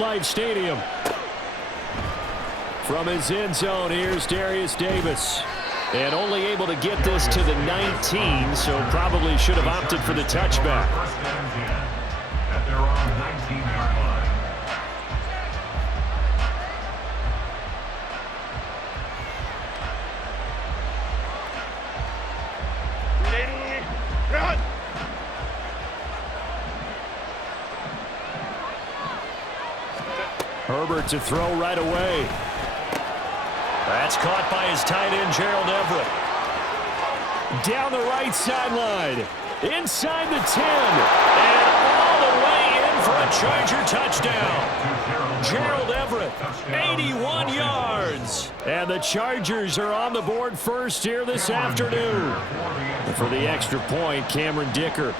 MetLife Stadium. From his end zone, here's Darius Davis. And only able to get this to the 19, so probably should have opted for the touchback. At their own 19-yard line. Herbert to throw right away. That's caught by his tight end, Gerald Everett. Down the right sideline. Inside the 10. And all the way in for a Charger touchdown. Gerald Everett, 81 yards. And the Chargers are on the board first here this afternoon. And for the extra point, Cameron Dicker.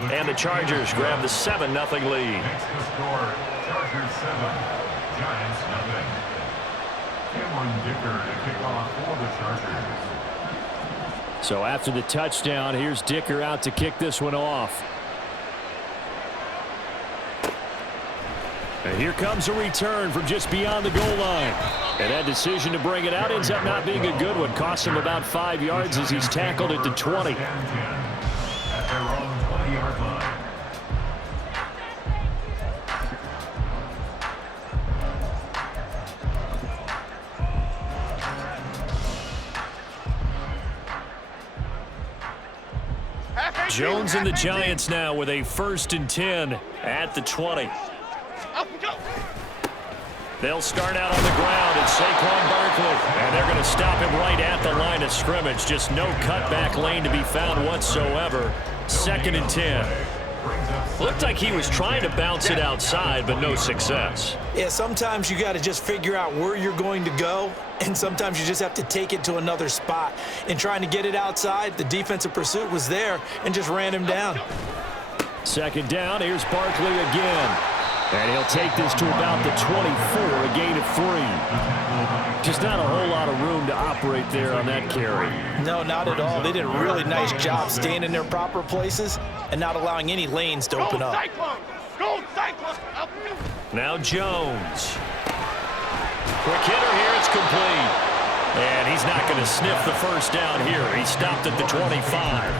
And the Chargers grab the 7-0 lead. Next to score, Chargers 7, Giants 0. Cameron Dicker to kick off for the Chargers. So after the touchdown, here's Dicker out to kick this one off. And here comes a return from just beyond the goal line. And that decision to bring it out ends up not being a good one. Cost him about 5 yards as he's tackled at the 20. At their own 20-yard line. Jones and the Giants now with a 1st and 10 at the 20. They'll start out on the ground at Saquon Barkley. And they're going to stop him right at the line of scrimmage. Just no cutback lane to be found whatsoever. 2nd and 10. Looked like he was trying to bounce it outside, but no success. Yeah, sometimes you got to just figure out where you're going to go, and sometimes you just have to take it to another spot. In trying to get it outside, the defensive pursuit was there and just ran him down. 2nd down, here's Barkley again. And he'll take this to about the 24, a gain of 3. Just not a whole lot of room to operate there on that carry. No, not at all. They did a really nice job staying in their proper places and not allowing any lanes to open up. Now Jones. Quick hitter here, it's complete. And he's not going to sniff the 1st down here. He stopped at the 25.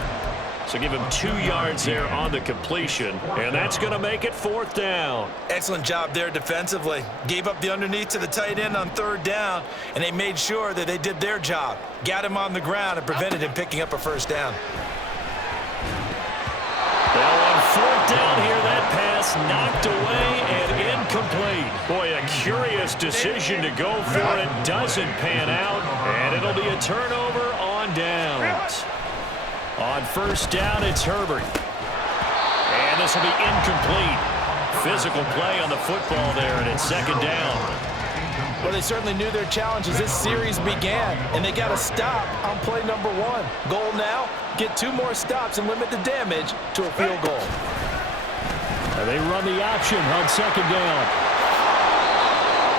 So give him 2 yards there on the completion, and that's going to make it 4th down. Excellent job there defensively. Gave up the underneath to the tight end on 3rd down, and they made sure that they did their job. Got him on the ground and prevented him picking up a 1st down. Now on 4th down here, that pass knocked away and incomplete. Boy, a curious decision to go for it. Doesn't pan out, and it'll be a turnover on downs. On 1st down, it's Herbert. And this will be incomplete. Physical play on the football there, and it's 2nd down. Well, they certainly knew their challenge as this series began, and they got to stop on play number 1. Goal now, get 2 more stops and limit the damage to a field goal. And they run the option on 2nd down.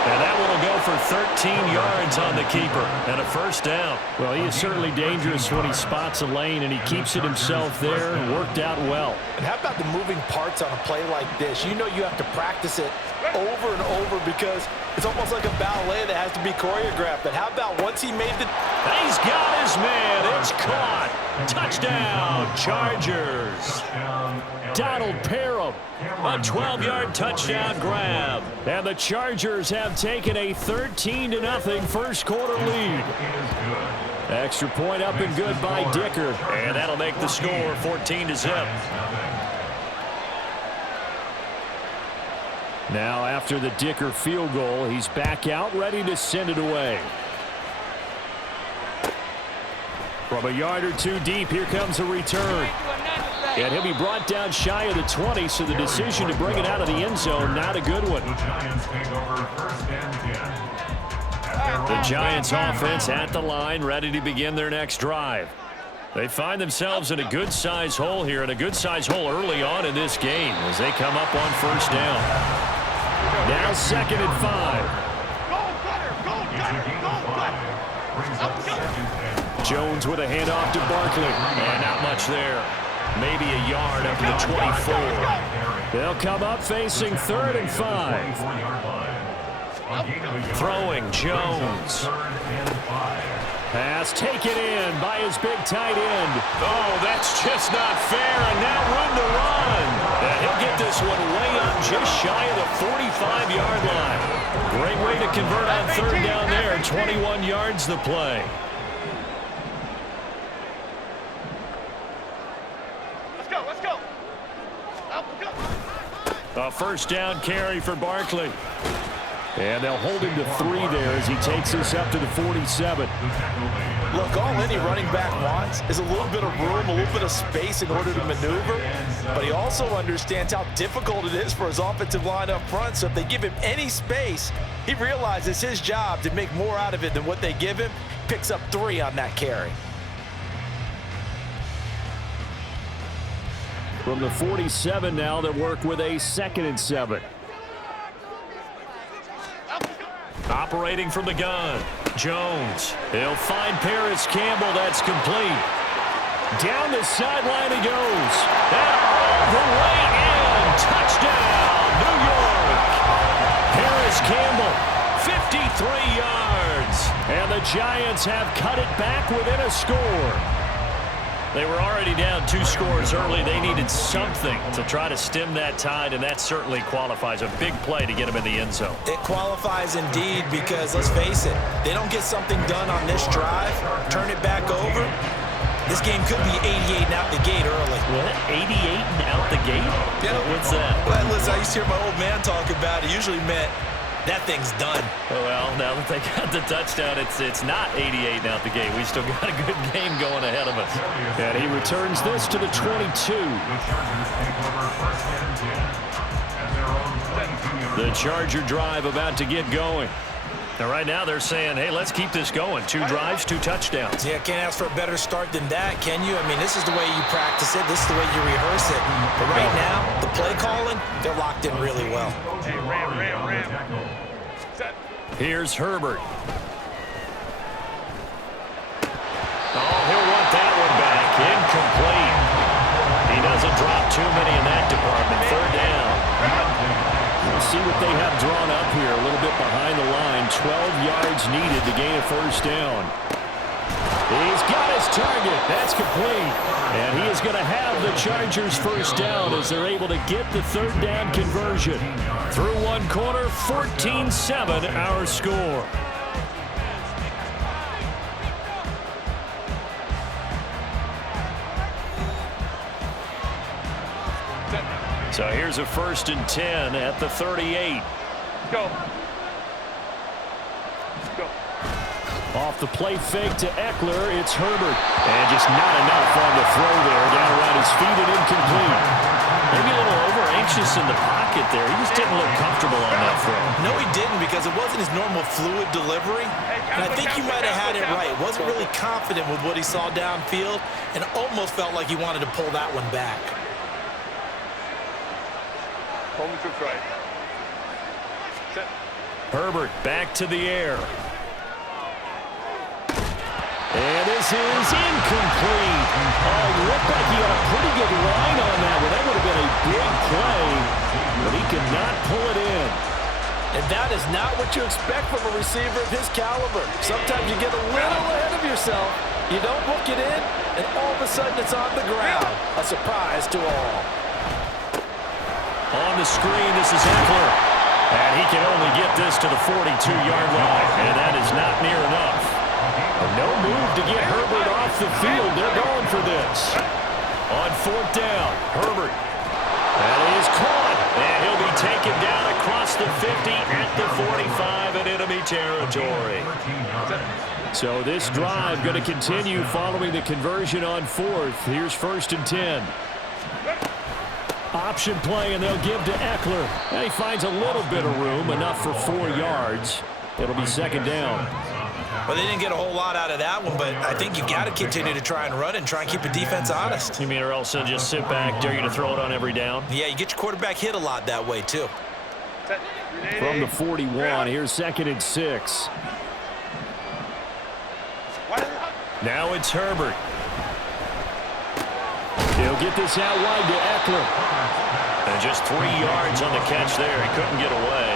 And that one will go for 13 yards on the keeper and a 1st down. Well, he is certainly dangerous when he spots a lane, and he keeps it himself there. Worked out well. And how about the moving parts on a play like this? You know you have to practice it over and over because it's almost like a ballet that has to be choreographed. But how about once he made the... He's got his man. It's caught. Touchdown, Chargers. Donald Parham, a 12-yard touchdown grab. And the Chargers have taken a 13-0 1st quarter lead. Extra point up and good by Dicker. And that'll make the score 14-0. Now after the Dicker field goal, he's back out ready to send it away. From a yard or 2 deep, here comes a return. And he'll be brought down shy of the 20, so the decision to bring it out of the end zone, not a good one. The Giants take over 1st and 10. The Giants offense at the line, ready to begin their next drive. They find themselves in a good-sized hole here, and a good-sized hole early on in this game as they come up on 1st down. Now 2nd and 5. Jones with a handoff to Barkley. And not much there. Maybe a yard up to the 24. They'll come up facing 3rd and 5. Throwing Jones. Pass taken in by his big tight end. Oh, that's just not fair, and now room to run. And he'll get this one way up just shy of the 45-yard line. Great way to convert on 3rd down there. 21 yards the play. Let's go. A 1st down carry for Barkley. And they'll hold him to 3 there as he takes this up to the 47. Look, all any running back wants is a little bit of room, a little bit of space in order to maneuver. But he also understands how difficult it is for his offensive line up front. So if they give him any space, he realizes his job to make more out of it than what they give him. Picks up 3 on that carry. From the 47 now, they'll work with a 2nd and 7. Operating from the gun, Jones. He'll find Paris Campbell. That's complete. Down the sideline he goes. And all the way in. Touchdown, New York. Paris Campbell, 53 yards. And the Giants have cut it back within a score. They were already down 2 scores early. They needed something to try to stem that tide, and that certainly qualifies. A big play to get them in the end zone. It qualifies indeed because, let's face it, they don't get something done on this drive, turn it back over, this game could be 88 and out the gate early. What? 88 and out the gate? Yeah. What's that? Well, listen, I used to hear my old man talk about it. Usually meant that thing's done. Well, now that they got the touchdown, it's not 88 out the gate. We still got a good game going ahead of us. And he returns this to the 22. The Charger drive about to get going. And right now they're saying, hey, let's keep this going. 2 drives, 2 touchdowns. Yeah, can't ask for a better start than that, can you? I mean, this is the way you practice it. This is the way you rehearse it. But right now, the play calling, they're locked in really well. Ram. Here's Herbert. Oh, he'll want that one back. Incomplete. He doesn't drop too many in that department. 3rd down. We'll see what they have drawn up here. A little bit behind the line. 12 yards needed to gain a 1st down. He's got his target. That's complete. And he is going to have the Chargers' 1st down as they're able to get the 3rd down conversion. Through 1 quarter, 14-7 our score. So here's a 1st and 10 at the 38. Go. Off the play fake to Eckler, it's Herbert. And just not enough on the throw there. Down around his feet and incomplete. Maybe a little over-anxious in the pocket there. He just didn't look comfortable on that throw. No, he didn't, because it wasn't his normal fluid delivery. And I think he might have had it right. Wasn't really confident with what he saw downfield and almost felt like he wanted to pull that one back. Home to right. Set. Herbert back to the air. And this is incomplete. Oh, looked like he had a pretty good line on that one. That would have been a big play, but he could not pull it in. And that is not what you expect from a receiver of his caliber. Sometimes you get a little ahead of yourself, you don't book it in, and all of a sudden it's on the ground. A surprise to all. On the screen, this is Eckler. And he can only get this to the 42-yard line, and that is not near enough. No move to get Herbert off the field. They're going for this. On 4th down, Herbert. That is caught. And he'll be taken down across the 50 at the 45 in enemy territory. So this drive going to continue following the conversion on 4th. Here's 1st and 10. Option play, and they'll give to Eckler. And he finds a little bit of room, enough for 4 yards. It'll be 2nd down. Well, they didn't get a whole lot out of that one, but I think you got to continue to try and run and try and keep the defense honest. You mean or else they'll just sit back, dare you to throw it on every down? Yeah, you get your quarterback hit a lot that way, too. From the 41, here's 2nd and 6. Now it's Herbert. He'll get this out wide to Eckler. And just 3 yards on the catch there. He couldn't get away.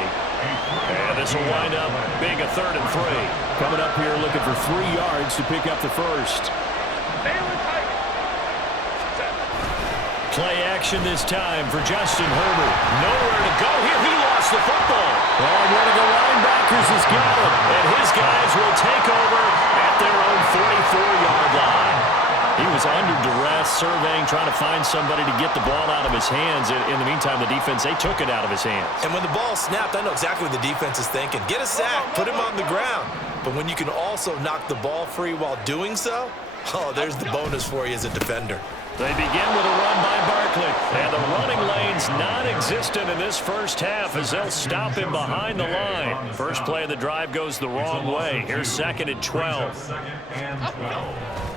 And this will wind up being a 3rd and 3. Coming up here looking for 3 yards to pick up the first. Play action this time for Justin Herbert. Nowhere to go here. He lost the football. And one of the linebackers has got it. And his guys will take over at their own 44-yard line. He was under duress, surveying, trying to find somebody to get the ball out of his hands. In the meantime, the defense, they took it out of his hands. And when the ball snapped, I know exactly what the defense is thinking. Get a sack, put him on the ground. But when you can also knock the ball free while doing so, oh, there's the bonus for you as a defender. They begin with a run by Barkley. And the running lane's non-existent in this first half as they'll stop him behind the line. First play of the drive goes the wrong way. Here's 2nd and 12.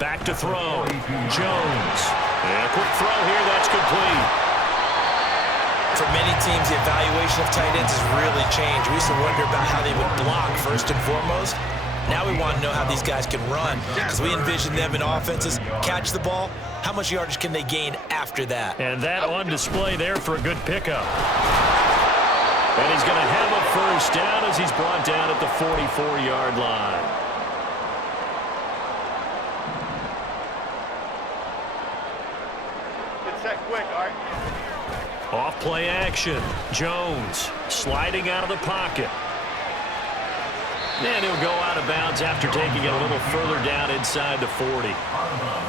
Back to throw. Jones. And a quick throw here. That's complete. For many teams, the evaluation of tight ends has really changed. We used to wonder about how they would block first and foremost. Now we want to know how these guys can run because we envision them in offenses, catch the ball. How much yardage can they gain after that? And that on display there for a good pickup. And he's going to have a first down as he's brought down at the 44-yard line. Get set quick, all right? Off play action. Jones sliding out of the pocket. And he'll go out of bounds after taking it a little further down inside the 40.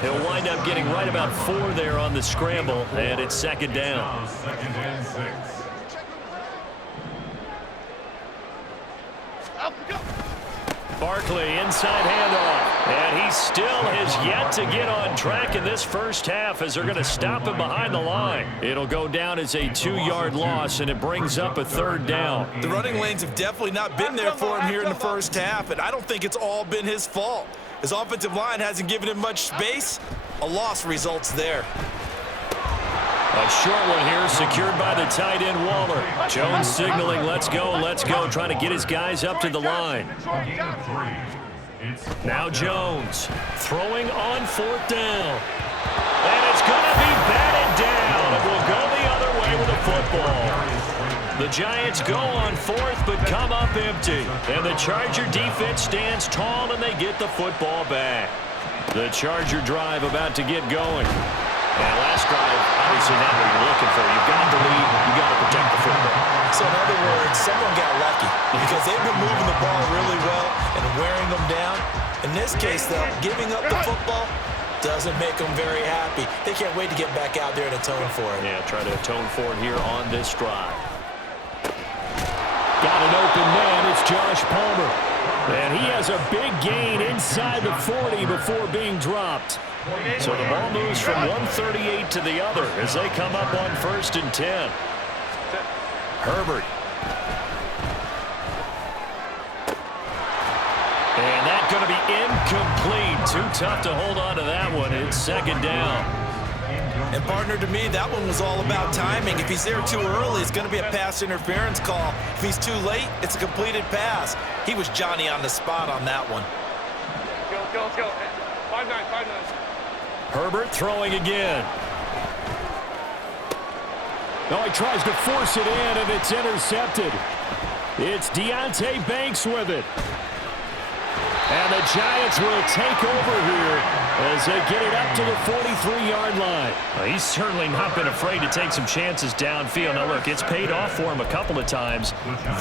He'll wind up getting right about 4 there on the scramble, and it's 2nd down. 2nd and 6. Barkley inside handoff. And he still has yet to get on track in this first half as they're going to stop him behind the line. It'll go down as a 2-yard loss, and it brings up a 3rd down. The running lanes have definitely not been there for him here in the first half, and I don't think it's all been his fault. His offensive line hasn't given him much space. A loss results there. A short one here secured by the tight end Waller. Jones signaling, let's go, trying to get his guys up to the line. Now Jones throwing on 4th down. And it's going to be batted down. It will go the other way with the football. The Giants go on 4th but come up empty. And the Charger defense stands tall and they get the football back. The Charger drive about to get going. And last drive, obviously not what you're looking for. You've got the lead. You've got to protect the football. So in other words, someone got lucky because they've been moving the ball really well and wearing them down. In this case, though, giving up the football doesn't make them very happy. They can't wait to get back out there and atone for it. Yeah, try to atone for it here on this drive. Got an open man. It's Josh Palmer. And he has a big gain inside the 40 before being dropped. So the ball moves from 138 to the other as they come up on 1st and 10. Herbert. And that's going to be incomplete. Too tough to hold on to that one. It's 2nd down. And partner, to me, that one was all about timing. If he's there too early, it's going to be a pass interference call. If he's too late, it's a completed pass. He was Johnny on the spot on that one. Let's go. 5-9. Herbert throwing again. No, he tries to force it in, and it's intercepted. It's Deonte Banks with it. And the Giants will take over here as they get it up to the 43-yard line. Well, he's certainly not been afraid to take some chances downfield. Now, look, it's paid off for him a couple of times.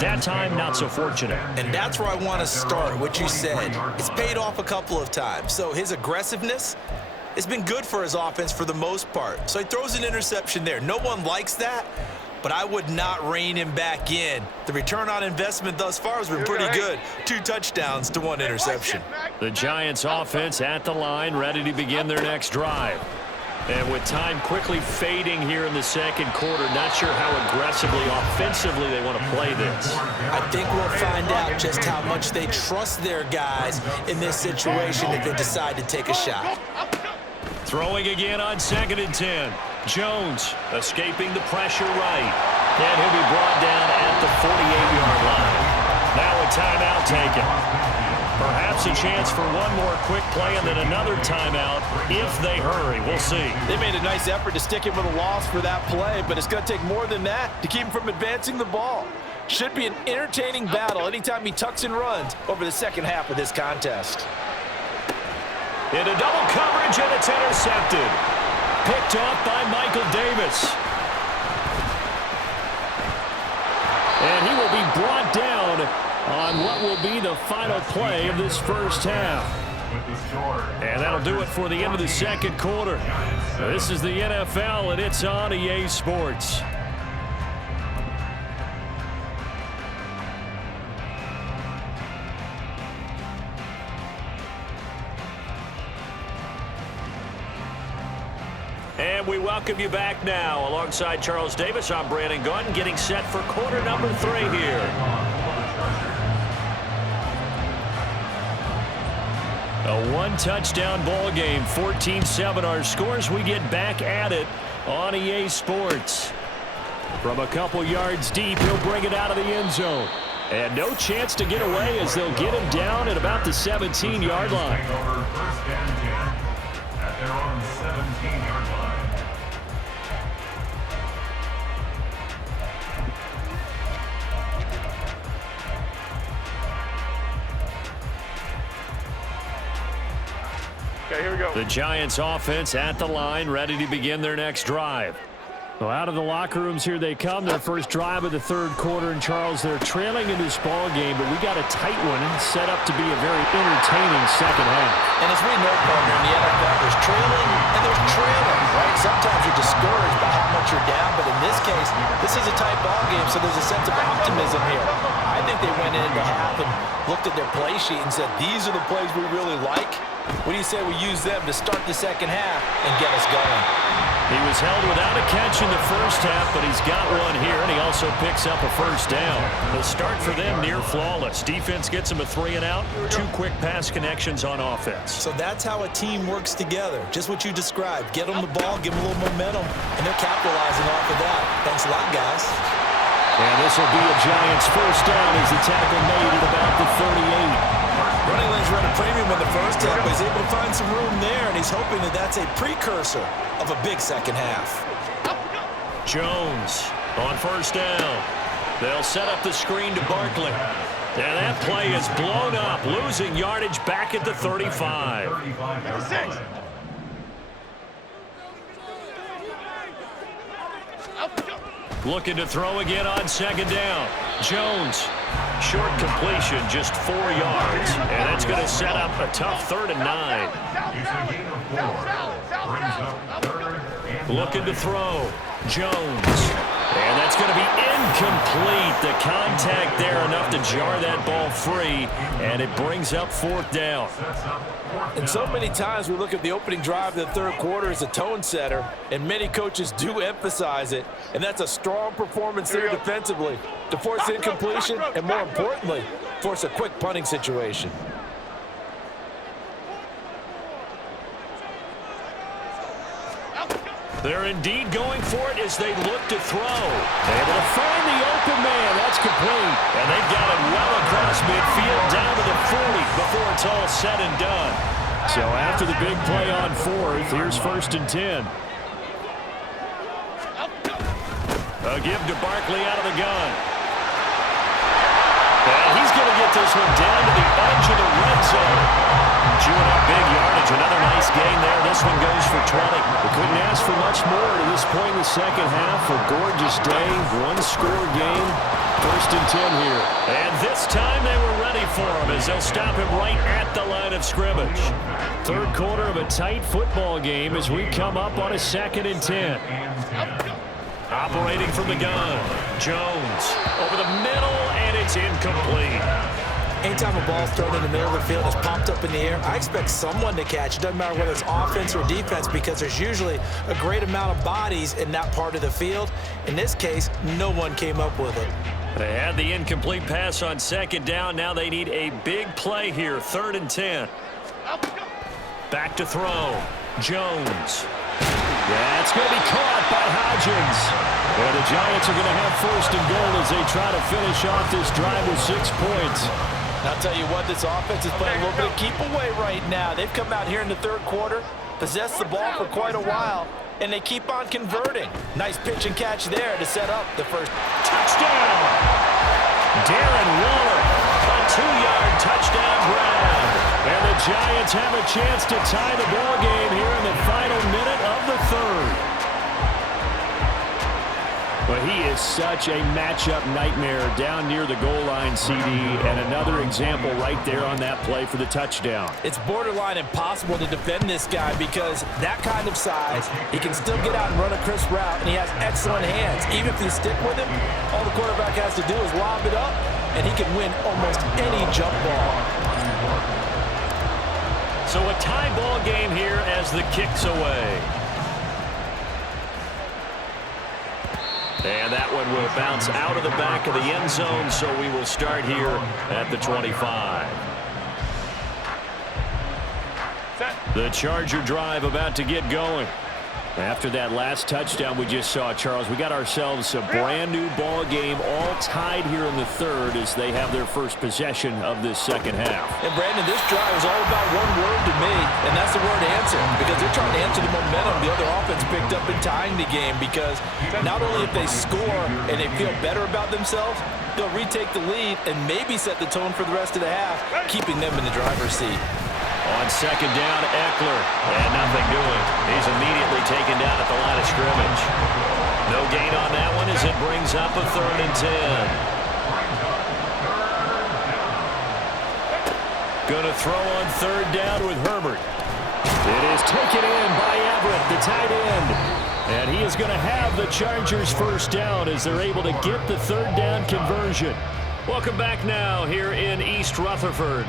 That time, not so fortunate. And that's where I want to start, what you said. It's paid off a couple of times. So his aggressiveness has been good for his offense for the most part. So he throws an interception there. No one likes that, but I would not rein him back in. The return on investment thus far has been pretty good. 2 touchdowns to 1 interception. The Giants offense at the line, ready to begin their next drive. And with time quickly fading here in the 2nd quarter, not sure how aggressively, offensively they want to play this. I think we'll find out just how much they trust their guys in this situation if they decide to take a shot. Throwing again on 2nd and 10. Jones escaping the pressure right. And he'll be brought down at the 48-yard line. Now a timeout taken. Perhaps a chance for one more quick play and then another timeout if they hurry. We'll see. They made a nice effort to stick him with a loss for that play, but it's going to take more than that to keep him from advancing the ball. Should be an entertaining battle anytime he tucks and runs over the second half of this contest. Into double coverage, and it's intercepted. Picked off by Michael Davis. And he will be brought down on what will be the final play of this first half. And that'll do it for the end of the second quarter. This is the NFL, and it's on EA Sports. And we welcome you back now. Alongside Charles Davis, I'm Brandon Gaudin, getting set for quarter number 3 here. A one-touchdown ball game, 14-7 our scores. We get back at it on EA Sports. From a couple yards deep, he'll bring it out of the end zone. And no chance to get away as they'll get him down at about the 17-yard line. First and 10 at their own 17-yard line. Okay, here we go. The Giants offense at the line, ready to begin their next drive. Well, out of the locker rooms here they come. Their first drive of the third quarter. And, Charles, they're trailing in this ball game, but we got a tight one set up to be a very entertaining second half. And as we know, partner, in the NFL, there's trailing and there's trailing, right? Sometimes you're discouraged by how much you're down, but in this case, this is a tight ball game, so there's a sense of optimism here. I think they went into half and looked at their play sheet and said, these are the plays we really like. What do you say we use them to start the second half and get us going? He was held without a catch in the first half, but he's got one here, and he also picks up a first down. The start for them near flawless. Defense gets him a 3-and-out, 2 quick pass connections on offense. So that's how a team works together. Just what you described. Get them the ball, give them a little momentum, and they're capitalizing off of that. Thanks a lot, guys. And this will be a Giants first down as the tackle made at about the 38. Running lanes run a premium in the first half, but he's able to find some room there, and he's hoping that that's a precursor of a big second half. Jones on first down. They'll set up the screen to Barkley. And that play is blown up, losing yardage back at the 35. Looking to throw again on second down. Jones, short completion, just 4 yards. And that's going to set up a tough 3rd and 9. Looking to throw. Jones. And that's going to be incomplete. The contact there enough to jar that ball free. And it brings up 4th down. And so many times we look at the opening drive of the third quarter as a tone setter, and many coaches do emphasize it. And that's a strong performance there defensively to force incompletion and, more importantly, force a quick punting situation. They're indeed going for it as they look to throw. Able to find the open man. That's complete. And they've got it well across midfield down to the 40 before it's all said and done. So after the big play on 4th, here's 1st and 10. A give to Barkley out of the gun. And he's going to get this one down to the edge of the red zone. Chewing up big yardage. Another nice gain there. This one goes for 20. We couldn't ask for much more to this point in the second half. A gorgeous day, one-score game. 1st and 10 here. And this time they were ready for him as they'll stop him right at the line of scrimmage. Third quarter of a tight football game as we come up on a 2nd and 10. Operating from the gun. Jones over the middle, and it's incomplete. Anytime a ball's thrown in the middle of the field and it's popped up in the air, I expect someone to catch. It doesn't matter whether it's offense or defense because there's usually a great amount of bodies in that part of the field. In this case, no one came up with it. They had the incomplete pass on second down. Now they need a big play here. 3rd and 10. Back to throw. Jones. Yeah, it's going to be caught by Hodgins. And the Giants are going to have 1st and goal as they try to finish off this drive with 6 points. And I'll tell you what, this offense is playing a little bit of keep away right now. They've come out here in the third quarter, possessed the ball for quite a while, and they keep on converting. Nice pitch and catch there to set up the first touchdown. Darren Waller, a 2-yard touchdown grab. And the Giants have a chance to tie the ball game here in the final minute of the third. But he is such a matchup nightmare down near the goal line, CD, and another example right there on that play for the touchdown. It's borderline impossible to defend this guy because that kind of size, he can still get out and run a crisp route, and he has excellent hands. Even if you stick with him, all the quarterback has to do is lob it up, and he can win almost any jump ball. So a tie ball game here as the kick's away. And that one will bounce out of the back of the end zone, so we will start here at the 25. The Charger drive about to get going. After that last touchdown we just saw, Charles, we got ourselves a brand new ball game, all tied here in the third as they have their first possession of this second half. And Brandon, this drive is all about one word to me, and that's the word answer, because they're trying to answer the momentum the other offense picked up in tying the game, because not only if they score and they feel better about themselves, they'll retake the lead and maybe set the tone for the rest of the half, keeping them in the driver's seat. On second down, Eckler, and nothing doing. He's immediately taken down at the line of scrimmage. No gain on that one as it brings up a 3rd and 10. Going to throw on 3rd down with Herbert. It is taken in by Everett, the tight end. And he is going to have the Chargers first down as they're able to get the 3rd down conversion. Welcome back now here in East Rutherford.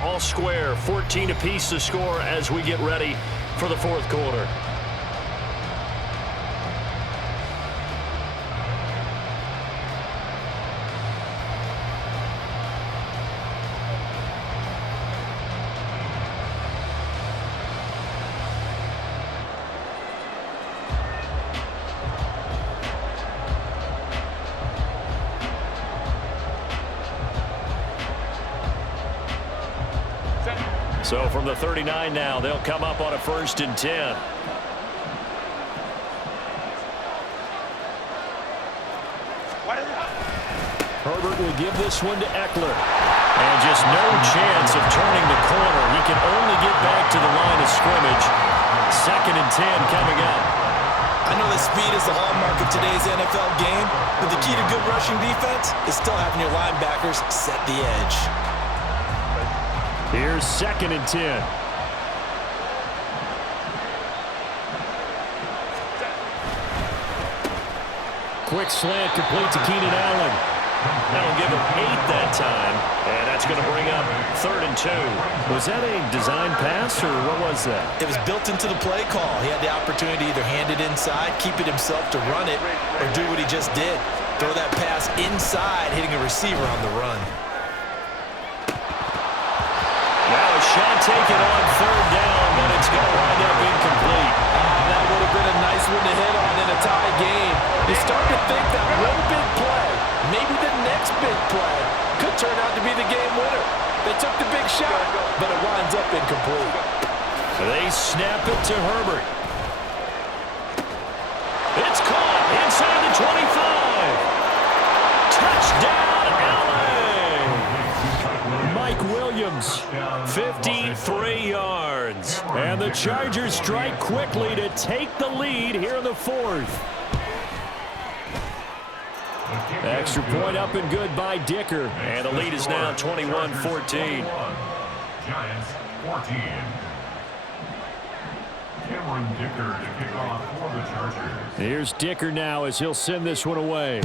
All square, 14 apiece to score as we get ready for the fourth quarter. So from the 39 now, they'll come up on a 1st and 10. Herbert will give this one to Eckler. And just no chance of turning the corner. He can only get back to the line of scrimmage. 2nd and 10 coming up. I know that speed is the hallmark of today's NFL game, but the key to good rushing defense is still having your linebackers set the edge. Here's 2nd and 10. Quick slant complete to Keenan Allen. That'll give him 8 that time. And that's going to bring up 3rd and 2. Was that a design pass or what was that? It was built into the play call. He had the opportunity to either hand it inside, keep it himself to run it, or do what he just did. Throw that pass inside, hitting a receiver on the run. Shot taken on 3rd down, but it's going to wind up incomplete. That would have been a nice one to hit on in a tie game. You start to think that one big play, maybe the next big play, could turn out to be the game winner. They took the big shot, but it winds up incomplete. They snap it to Herbert. It's caught inside the 25. Touchdown, LA! Mike Williams, 53 yards. And the Chargers strike quickly to take the lead here in the 4th. Extra point up and good by Dicker. And the lead is now 21-14. Giants 14. Cameron Dicker to kick off for the Chargers. Here's Dicker now as he'll send this one away.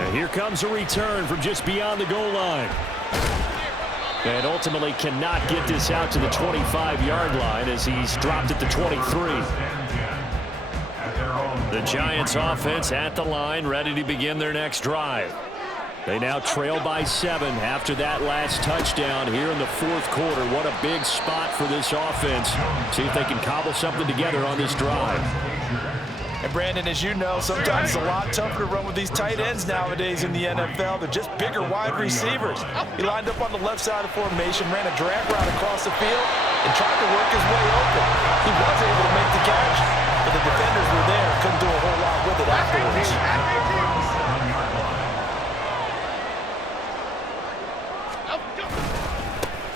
And here comes a return from just beyond the goal line. And ultimately cannot get this out to the 25-yard line as he's dropped at the 23. The Giants offense at the line, ready to begin their next drive. They now trail by 7 after that last touchdown here in the 4th quarter. What a big spot for this offense. See if they can cobble something together on this drive. And Brandon, as you know, sometimes it's a lot tougher to run with these tight ends nowadays in the NFL. They're just bigger wide receivers. He lined up on the left side of the formation, ran a drag route across the field, and tried to work his way open. He was able to make the catch, but the defenders were there, couldn't do a whole lot with it afterwards.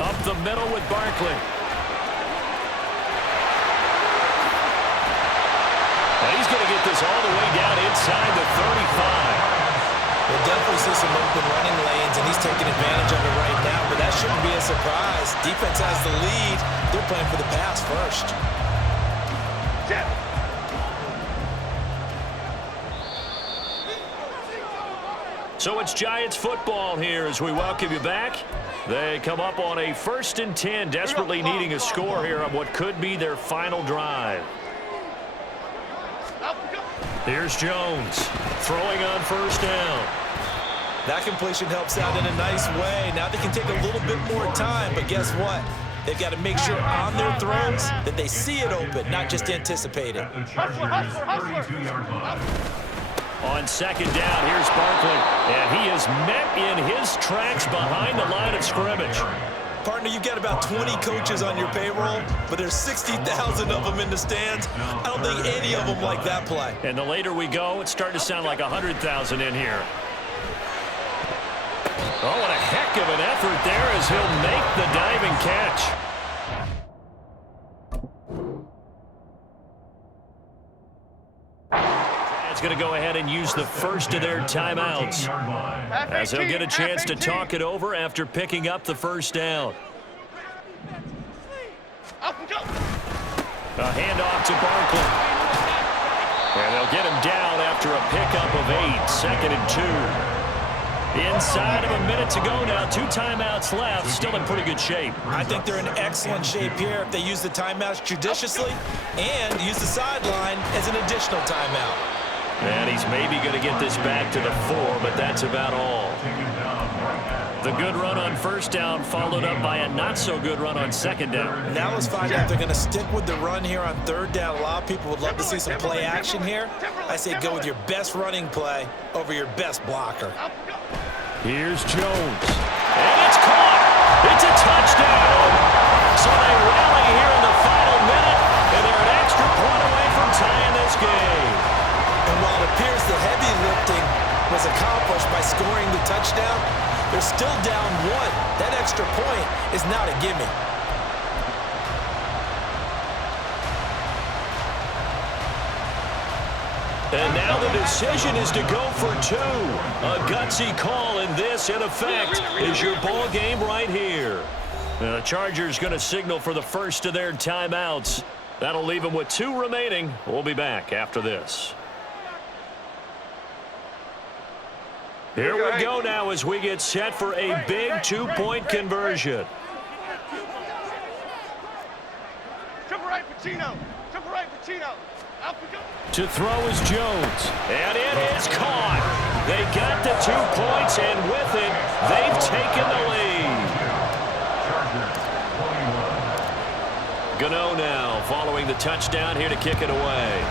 Up the middle with Barkley. And he's going to get this all the way down inside the 35. We'll definitely see some open running lanes, and he's taking advantage of it right now, but that shouldn't be a surprise. Defense has the lead. They're playing for the pass first. So it's Giants football here as we welcome you back. They come up on a 1st and 10, desperately needing a score here on what could be their final drive. Here's Jones throwing on 1st down. That completion helps out in a nice way. Now they can take a little bit more time, but guess what? They've got to make sure on their throws that they see it open, not just anticipate it. On 2nd down, here's Barkley, and he is met in his tracks behind the line of scrimmage. Partner, you've got about 20 coaches on your payroll, but there's 60,000 of them in the stands. I don't think any of them like that play. And the later we go, it's starting to sound like 100,000 in here. Oh, what a heck of an effort there as he'll make the diving catch. It's going to go ahead and use the first of their timeouts as he'll get a chance to talk it over after picking up the 1st down. A handoff to Barkley. And they'll get him down after a pickup of 8, 2nd and 2. Inside of a minute to go now, 2 timeouts left, still in pretty good shape. I think they're in excellent shape here if they use the timeouts judiciously and use the sideline as an additional timeout. And he's maybe going to get this back to the 4, but that's about all. The good run on 1st down followed up by a not-so-good run on 2nd down. Now let's find out if they're going to stick with the run here on 3rd down. A lot of people would love to see some play action here. I say go with your best running play over your best blocker. Here's Jones. And it's caught. It's a touchdown. So they rally here in the final minute, and they're an extra point away from tying this game. And while it appears the heavy lifting was accomplished by scoring the touchdown, they're still down 1. That extra point is not a gimme. And now the decision is to go for 2. A gutsy call, and this, in effect, is your ball game right here. The Chargers going to signal for the first of their timeouts. That'll leave them with 2 remaining. We'll be back after this. Here we go now as we get set for a big 2-point conversion. Triple right, Pacino. Triple right, Pacino. Out we go. To throw is Jones. And it is caught. They got the 2 points, and with it, they've taken the lead. Gano now following the touchdown here to kick it away.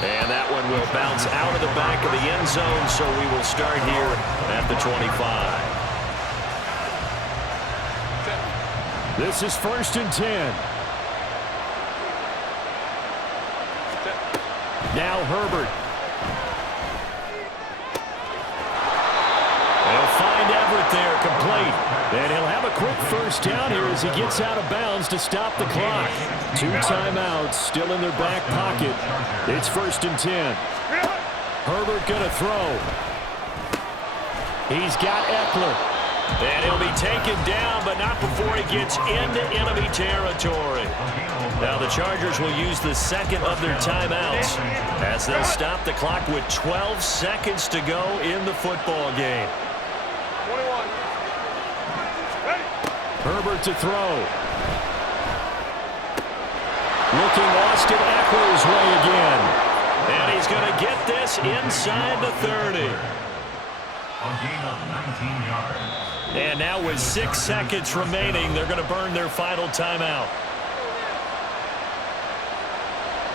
And that one will bounce out of the back of the end zone, so we will start here at the 25. This is 1st and 10. Now Herbert. They'll find Everett there, complete. And he'll have a quick 1st down here as he gets out of bounds to stop the clock. 2 timeouts still in their back pocket. It's 1st and 10. Herbert gonna throw. He's got Eckler. And he'll be taken down, but not before he gets into enemy territory. Now the Chargers will use the 2nd of their timeouts as they'll stop the clock with 12 seconds to go in the football game. 21. Ready. Herbert to throw. Looking Austin Eckler's way again. And he's going to get this inside the 30. A gain of 19 yards. And now with 6 seconds remaining, they're going to burn their final timeout.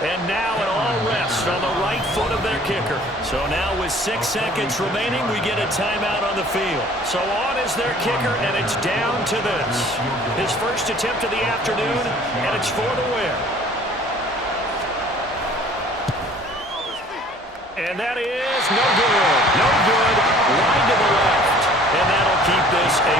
And now it all rests on the right foot of their kicker. So now with 6 seconds remaining, we get a timeout on the field. So on is their kicker, and it's down to this. His first attempt of the afternoon, and it's for the win. And that is no good. No good. Line to the left. And that'll keep this a